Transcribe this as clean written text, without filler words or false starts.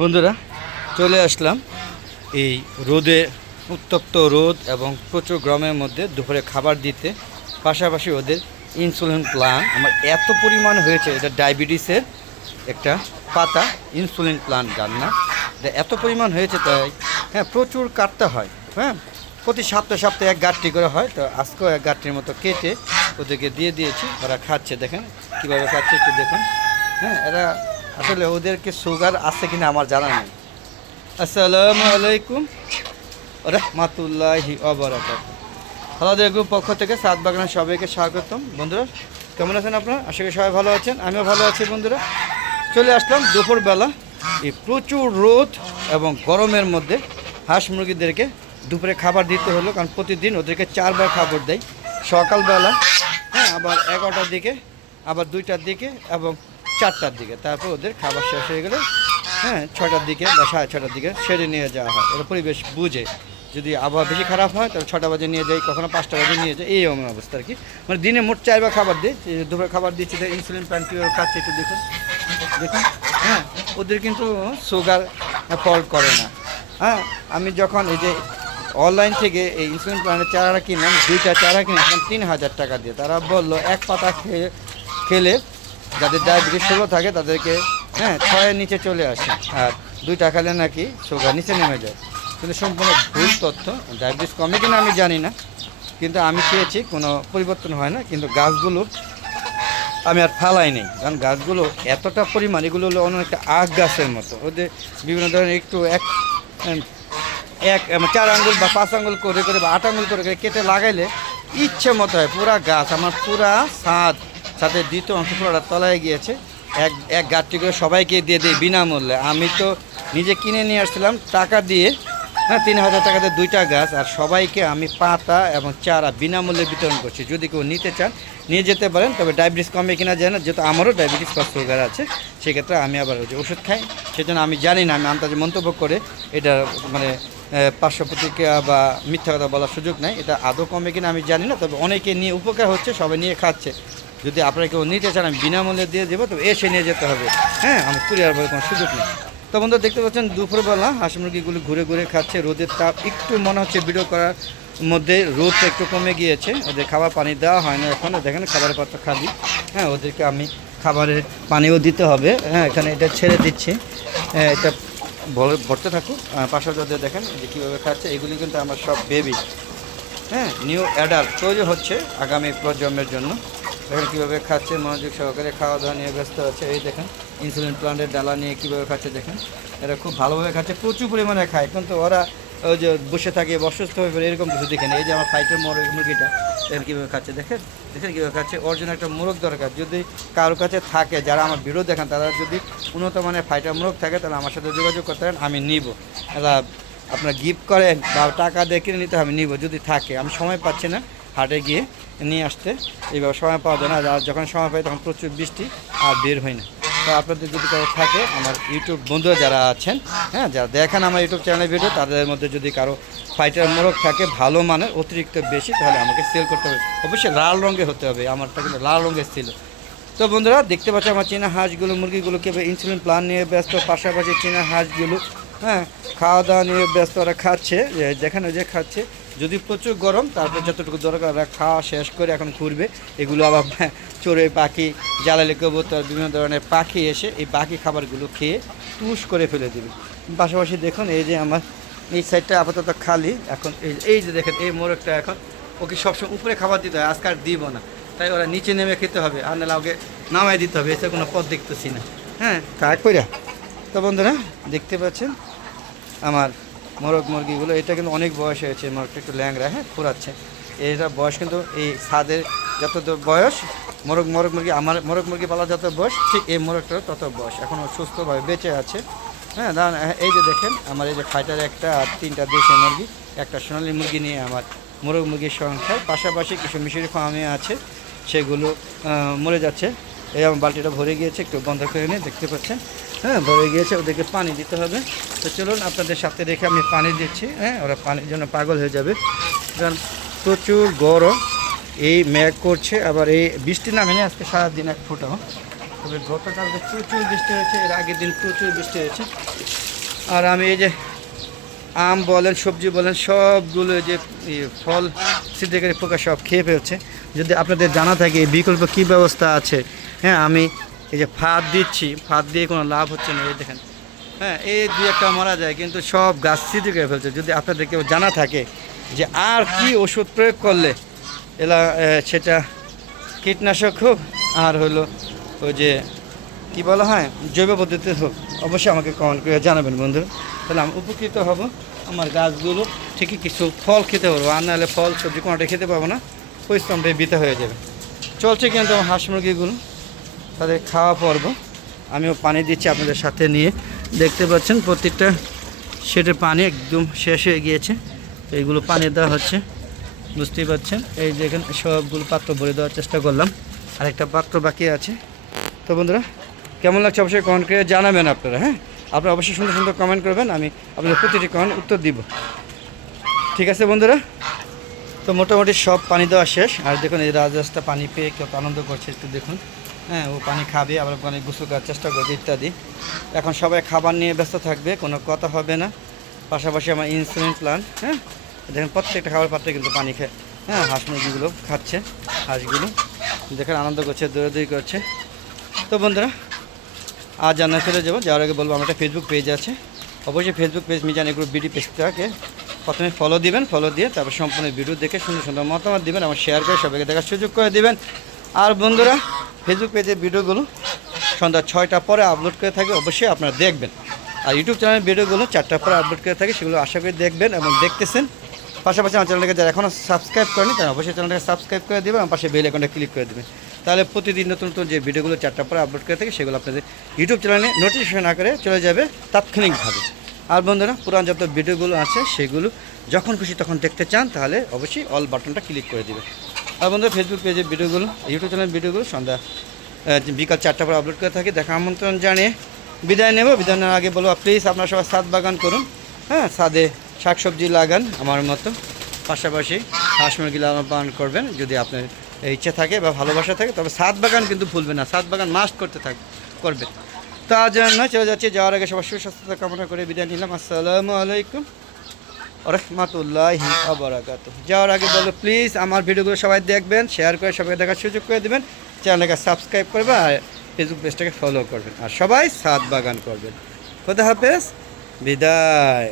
বন্ধুরা চলে আসলাম এই রোদে, উত্তপ্ত রোদ এবং প্রচুর গরমের মধ্যে দুপুরে খাবার দিতে। পাশাপাশি ওদের ইনসুলিন প্ল্যান আমার এত পরিমাণ হয়েছে, এটা ডায়াবেটিসের একটা পাতা, ইনসুলিন প্ল্যান জান না, এটা এত পরিমাণ হয়েছে তাই হ্যাঁ প্রচুর কাটতে হয়। হ্যাঁ, প্রতি সপ্তাহে সপ্তাহে এক গাঁটটি করে হয়, তো আজকেও এক গাঁটটির মতো কেটে ওদেরকে দিয়ে দিয়েছি। ওরা খাচ্ছে, দেখেন কীভাবে খাচ্ছে একটু দেখুন। হ্যাঁ, এরা আসলে ওদেরকে সুগার আছে কিনা আমার জানা নেই। আসসালামু আলাইকুম রহমাতুল্লাহি ওয়া বারাকাতুহু। আমাদের গ্রুপ পক্ষ থেকে সাত বাগানের সবাইকে স্বাগতম। বন্ধুরা কেমন আছেন আপনারা? আশা করি সবাই ভালো আছেন, আমিও ভালো আছি। বন্ধুরা চলে আসলাম দুপুরবেলা এই প্রচুর রোদ এবং গরমের মধ্যে হাঁস মুরগিদেরকে দুপুরে খাবার দিতে হলো, কারণ প্রতিদিন ওদেরকে 4বার খাবার দেয়। সকালবেলা, হ্যাঁ, আবার 11টার দিকে, আবার 2টার দিকে এবং 4টার দিকে। তারপর ওদের খাবার শেষ হয়ে গেলে হ্যাঁ 6টার দিকে বা 6:30টার দিকে সেরে নিয়ে যাওয়া হয়। ওরা পরিবেশ বুঝে, যদি আবহাওয়া বেশি খারাপ হয় তাহলে 6টা বাজে নিয়ে যাই, কখনো 5টা বাজে নিয়ে যাই, এই এমন অবস্থা আর কি। মানে দিনে মোট 4বার খাবার দিই। দুপুরে খাবার দিচ্ছি, ইনসুলিন প্যান কীভাবে খাচ্ছে একটু দেখুন দেখুন। হ্যাঁ, ওদের কিন্তু সুগার ফল্ট করে না। হ্যাঁ, আমি যখন এই যে অনলাইন থেকে এই ইনসুলিন প্ল্যানের চারাটা কিনলাম, 2টা চারা কিনেছিলাম 3,000 টাকা দিয়ে। তারা বললো এক পাতা খেলে যাদের ডায়াবেটিস 16 থাকে তাদেরকে হ্যাঁ 6-এর নিচে চলে আসে, আর 2টা খেলে নাকি সুগার নিচে নেমে যায়। কিন্তু সম্পূর্ণ ভুল তথ্য। ডায়াবেটিস কমে কিনা আমি জানি না, কিন্তু আমি খেয়েছি, কোনো পরিবর্তন হয় না। কিন্তু গাছগুলো আমি আর ফালাই নেই, কারণ গাছগুলো এতটা পরিমাণ, এগুলো হলো অনেকটা আখ গাছের মতো। ওদের বিভিন্ন ধরনের একটু এক 4 আঙ্গুল বা 5 আঙ্গুল করে করে বা 8 আঙ্গুল করে করে কেটে লাগাইলে ইচ্ছে মতো হয়। পুরা গাছ আমার পুরা ছাদের দ্বিতীয় অংশ পুরোটা তলায় গিয়েছে। এক গাছটি করে সবাইকে দিয়ে দিই বিনামূল্যে। আমি তো নিজে কিনে নিয়ে আসছিলাম টাকা দিয়ে, হ্যাঁ 3,000 টাকাতে 2টা গাছ, আর সবাইকে আমি পাতা এবং চারা বিনামূল্যে বিতরণ করছি। যদি কেউ নিতে চান নিয়ে যেতে পারেন, তবে ডায়াবেটিস কমে কিনা জানেন, যেহেতু আমারও ডায়াবেটিস বা সুগার আছে, সেক্ষেত্রে আমি আবার ওই যে ওষুধ খাই, সেজন্য আমি জানি না। আমি আন্দাজে মন্তব্য করে এটা মানে পার্শ্ব প্রতিক্রিয়া বা মিথ্যা কথা বলার সুযোগ নাই। এটা আদৌ কমে কিনা আমি জানি না, তবে অনেকে নিয়ে উপকার হচ্ছে, সবাই নিয়ে খাচ্ছে। যদি আপনারা কেউ নিতে চান আমি বিনামূল্যে দিয়ে দেবো, তবে এসে নিয়ে যেতে হবে। হ্যাঁ, আমার কুরিয়ার বলে কোনো সুযোগ নেই। তো বন্ধুরা দেখতে পাচ্ছেন দুপুরবেলা হাঁস মুরগিগুলো ঘুরে ঘুরে খাচ্ছে। রোদের তাপ একটু মনে হচ্ছে ভিডিও করার মধ্যে রোদটা একটু কমে গিয়েছে। ওদের খাবার পানি দেওয়া হয় না এখন, দেখেন খাবারের পাত্র খালি। হ্যাঁ, ওদেরকে আমি খাবারের পানিও দিতে হবে। হ্যাঁ, এখানে এটা ছেড়ে দিচ্ছি, এটা ভরতে থাকুক। পাশাপাশি ওদের দেখেন যে কীভাবে খাচ্ছে। এগুলি কিন্তু আমার সব বেবি, হ্যাঁ, নিউ অ্যাডাল্ট তৈরি হচ্ছে আগামী প্রজন্মের জন্য। দেখেন কীভাবে খাচ্ছে, মনোযোগ সহকারে খাওয়া দাওয়া নিয়ে ব্যস্ত আছে। এই দেখেন ইনসুলিন প্লান্টের ডালা নিয়ে কীভাবে খাচ্ছে, দেখেন এরা খুব ভালোভাবে খাচ্ছে, প্রচুর পরিমাণে খায়। কিন্তু ওরা ওই যে বসে থাকে, অসুস্থ হয়ে পড়ে, এরকম কিছু দেখেন। এই যে আমার ফাইটের মুরগিটা, দেখেন কীভাবে খাচ্ছে, দেখেন দেখেন কীভাবে খাচ্ছে। ওর জন্য একটা মোরগ দরকার। যদি কারোর কাছে থাকে, যারা আমার ভিডিও দেখেন, তারা যদি উন্নত মানের ফাইটার মোরগ থাকে তাহলে আমার সাথে যোগাযোগ করতে পারেন, আমি নিব। এরা আপনার গিফট করেন বা টাকা দিয়ে কিনে নিতে আমি নিব যদি থাকে। আমি সময় পাচ্ছি না হাটে গিয়ে নিয়ে আসতে, এইভাবে সময় পাওয়া যায় না। আর যখন সময় পাই তখন প্রচুর বৃষ্টি, আর বের হয় না। তো আপনাদের যদি কারো থাকে, আমার ইউটিউব বন্ধুরা যারা আছেন, হ্যাঁ যারা দেখেন আমার ইউটিউব চ্যানেলের ভিডিও, তাদের মধ্যে যদি কারো ফাইটার মোরগ থাকে ভালো মানের, অতিরিক্ত বেশি, তাহলে আমাকে সেল করতে হবে। অবশ্যই লাল রঙে হতে হবে, আমারটা কিন্তু লাল রঙের ছিল। তো বন্ধুরা দেখতে পাচ্ছি আমার চীনা হাঁসগুলো, মুরগিগুলো কীভাবে ইনসুলিন প্ল্যান নিয়ে ব্যস্ত। পাশাপাশি চীনা হাঁসগুলো হ্যাঁ খাওয়া দাওয়া নিয়ে ব্যস্ত, ওরা খাচ্ছে, দেখেন ওই যে খাচ্ছে। যদি প্রচুর গরম, তারপর যতটুকু দরকার ওরা খাওয়া শেষ করে এখন ঘুরবে। এগুলো আবার চড়ুই পাখি, জ্বালালি কবুতর, বিভিন্ন ধরনের পাখি এসে এই বাকি খাবারগুলো খেয়ে টুস করে ফেলে দেবে। পাশাপাশি দেখুন এই যে আমার এই সাইডটা আপাতত খালি। এখন এই যে দেখেন এই মোরগটা, এখন ওকে সবসময় উপরে খাবার দিতে হয়, আজকে আর দিব না, তাই ওরা নিচে নেমে খেতে হবে, আর নাহলে ওকে নামাই দিতে হবে। এসে কোনো পথ দেখতেছি না। হ্যাঁ, কাক কইরা। তো বন্ধুরা দেখতে পাচ্ছেন আমার মোরগ মুরগিগুলো, এটা কিন্তু অনেক বয়স হয়েছে। মোরগটা একটু ল্যাংড়া, হ্যাঁ খুঁড়াচ্ছে। এটা বয়স কিন্তু এই ছাদের যত বয়স মোরগ মুরগি, আমার মোরগ মুরগি পালা যত বয়স, ঠিক এই মোরগটারও তত বয়স। এখনও সুস্থভাবে বেঁচে আছে। হ্যাঁ দাঁড়ান, এই যে দেখেন আমার এই যে ফাইটার একটা আর 3টা দেশি মুরগি, একটা সোনালি মুরগি নিয়ে আমার মোরগ মুরগির সংখ্যায়। পাশাপাশি কিছু মিশরি ফার্মে আছে, সেগুলো মরে যাচ্ছে। এই আমার বালতিটা ভরে গিয়েছে, একটু বন্ধ করে নিয়ে দেখতে পাচ্ছেন। হ্যাঁ ভরে গিয়েছে, ওদেরকে পানি দিতে হবে। তো চলুন আপনাদের সাথে রেখে আমি পানি দিচ্ছি। হ্যাঁ, ওরা পানির জন্য পাগল হয়ে যাবে, কারণ প্রচুর গরম, এই মেঘ করছে, আবার এই বৃষ্টি নামেনি আজকে সারাদিন এক ফোঁটাও। তবে গতকালকে প্রচুর বৃষ্টি হয়েছে, এর আগের দিন প্রচুর বৃষ্টি হয়েছে। আর আমি এই যে আম বলেন, সবজি বলেন, সবগুলো যে ফল ছিদ্রকারী পোকা সব খেয়ে ফেলছে। যদি আপনাদের জানা থাকে এই বিকল্প কী ব্যবস্থা আছে, হ্যাঁ আমি এই যে ফাঁদ দিচ্ছি, ফাঁদ দিয়ে কোনো লাভ হচ্ছে না, এই দেখেন। হ্যাঁ এই দুই একটা মারা যায়, কিন্তু সব গাছ ছিদ্র করে ফেলছে। যদি আপনাদের কেউ জানা থাকে যে আর কি ওষুধ প্রয়োগ করলে এলা সেটা কীটনাশক হোক আর হলো ওই যে কী বলা হয় জৈব পদ্ধতিতে হোক, অবশ্যই আমাকে কমেন্ট করে জানাবেন বন্ধুরা। তাহলে আমি উপকৃত হব, আমার গাছগুলো ঠিকই কিছু ফল খেতে পারবো, আর নাহলে ফল সবজি কোনোটা খেতে পাবো না, পরিশ্রম বিতে হয়ে যাবে। চলছে কিন্তু আমার হাঁস মুরগিগুলো, তাদের খাওয়া পর্ব। আমিও পানি দিচ্ছি আপনাদের সাথে নিয়ে, দেখতে পাচ্ছেন প্রত্যেকটা সেটের পানি একদম শেষ হয়ে গিয়েছে। তো এইগুলো পানি দেওয়া হচ্ছে, বুঝতেই পারছেন। এই দেখেন সবগুলো পাত্র ভরে দেওয়ার চেষ্টা করলাম, আর একটা পাত্র বাকি আছে। তো বন্ধুরা কেমন লাগছে অবশ্যই কমেন্ট করে জানাবেন আপনারা। হ্যাঁ আপনারা অবশ্যই সুন্দর সুন্দর কমেন্ট করবেন, আমি আপনাদের প্রতিটি কমেন্ট উত্তর দিব। ঠিক আছে বন্ধুরা, তো মোটামুটি সব পানি দেওয়া শেষ। আর দেখুন এই রাজরাজটা পানি পেয়ে কত আনন্দ করছে, একটু দেখুন। হ্যাঁ ও পানি খাবে, আবার পানি গোসল করার চেষ্টা করবে ইত্যাদি। এখন সবাই খাবার নিয়ে ব্যস্ত থাকবে, কোনো কথা হবে না। পাশাপাশি আমার ইনসুলিন প্ল্যান, হ্যাঁ দেখেন প্রত্যেকটা খাবার পাত্রে কিন্তু পানি খায়। হ্যাঁ হাঁস মুরগিগুলো খাচ্ছে, হাঁসগুলো দেখেন আনন্দ করছে, দৌড়াদৌড়ি করছে। তো বন্ধুরা আজ জানা চলে যাবো, যাওয়ার আগে বলবো আমার একটা ফেসবুক পেজ আছে, অবশ্যই Facebook page Mizan agro BD পেজটাকে প্রথমে ফলো দিবেন, ফলো দিয়ে তারপর সম্পূর্ণ ভিডিও দেখে সুন্দর সুন্দর মতামত দিবেন, আমার শেয়ার করে সবাইকে দেখার সুযোগ করে দিবেন। আর বন্ধুরা ফেসবুক পেজের ভিডিওগুলো সন্ধ্যা 6টার পরে আপলোড করে থাকে, অবশ্যই আপনারা দেখবেন। আর ইউটিউব চ্যানেলের ভিডিওগুলো 4টার পরে আপলোড করে থাকে, সেগুলো আশা করি দেখবেন এবং দেখতেছেন। পাশাপাশি আমার চ্যানেলটাকে যারা এখনও সাবস্ক্রাইব করেনি তারা অবশ্যই চ্যানেলটাকে সাবস্ক্রাইব করে দেবেন, আমার পাশে বেল আইকনটা ক্লিক করে দেবেন। তাহলে প্রতিদিন নতুন নতুন যে ভিডিওগুলো 4টার পরে আপলোড করে থাকে সেগুলো আপনাদের ইউটিউব চ্যানেলে নোটিফিকেশন আকারে চলে যাবে তাৎক্ষণিকভাবে। আর বন্ধুরা পুরান যত ভিডিওগুলো আছে সেগুলো যখন খুশি তখন দেখতে চান তাহলে অবশ্যই অল বাটনটা ক্লিক করে দেবেন। আর বন্ধুরা ফেসবুক পেজের ভিডিওগুলো, ইউটিউব চ্যানেলের ভিডিওগুলো সন্ধ্যা বিকাল 4টার পরে আপলোড করে থাকি। দেখা আমন্ত্রণ জানিয়ে বিদায় নেব। বিদায় নেওয়ার আগে বলবো প্লিজ আপনারা সবাই ছাদ বাগান করুন, হ্যাঁ ছাদে শাকসবজি লাগান আমার মতো, পাশাপাশি হাঁস মুরগি লালন পালন করবেন যদি আপনার ইচ্ছে থাকে বা ভালোবাসা থাকে। তবে ছাদ বাগান কিন্তু ভুলবেন না, ছাদ বাগান মাস্ট করবেন। তার জন্য চলে যাচ্ছে, যাওয়ার আগে সবার সুস্বাস্থ্যতা কামনা করে বিদায় নিলাম। আসসালামু আলাইকুম রাহমাতুল্লাহি ওয়া বারাকাতুহু। যাওয়ার আগে বলবো প্লিজ আমার ভিডিওগুলো সবাই দেখবেন, শেয়ার করে সবাই দেখার সুযোগ করে দেবেন, চ্যানেলটাকে সাবস্ক্রাইব করবেন আর ফেসবুক পেজটাকে ফলো করবেন, আর সবাই ছাদ বাগান করবেন। খোদা হাফেজ, বিদায়।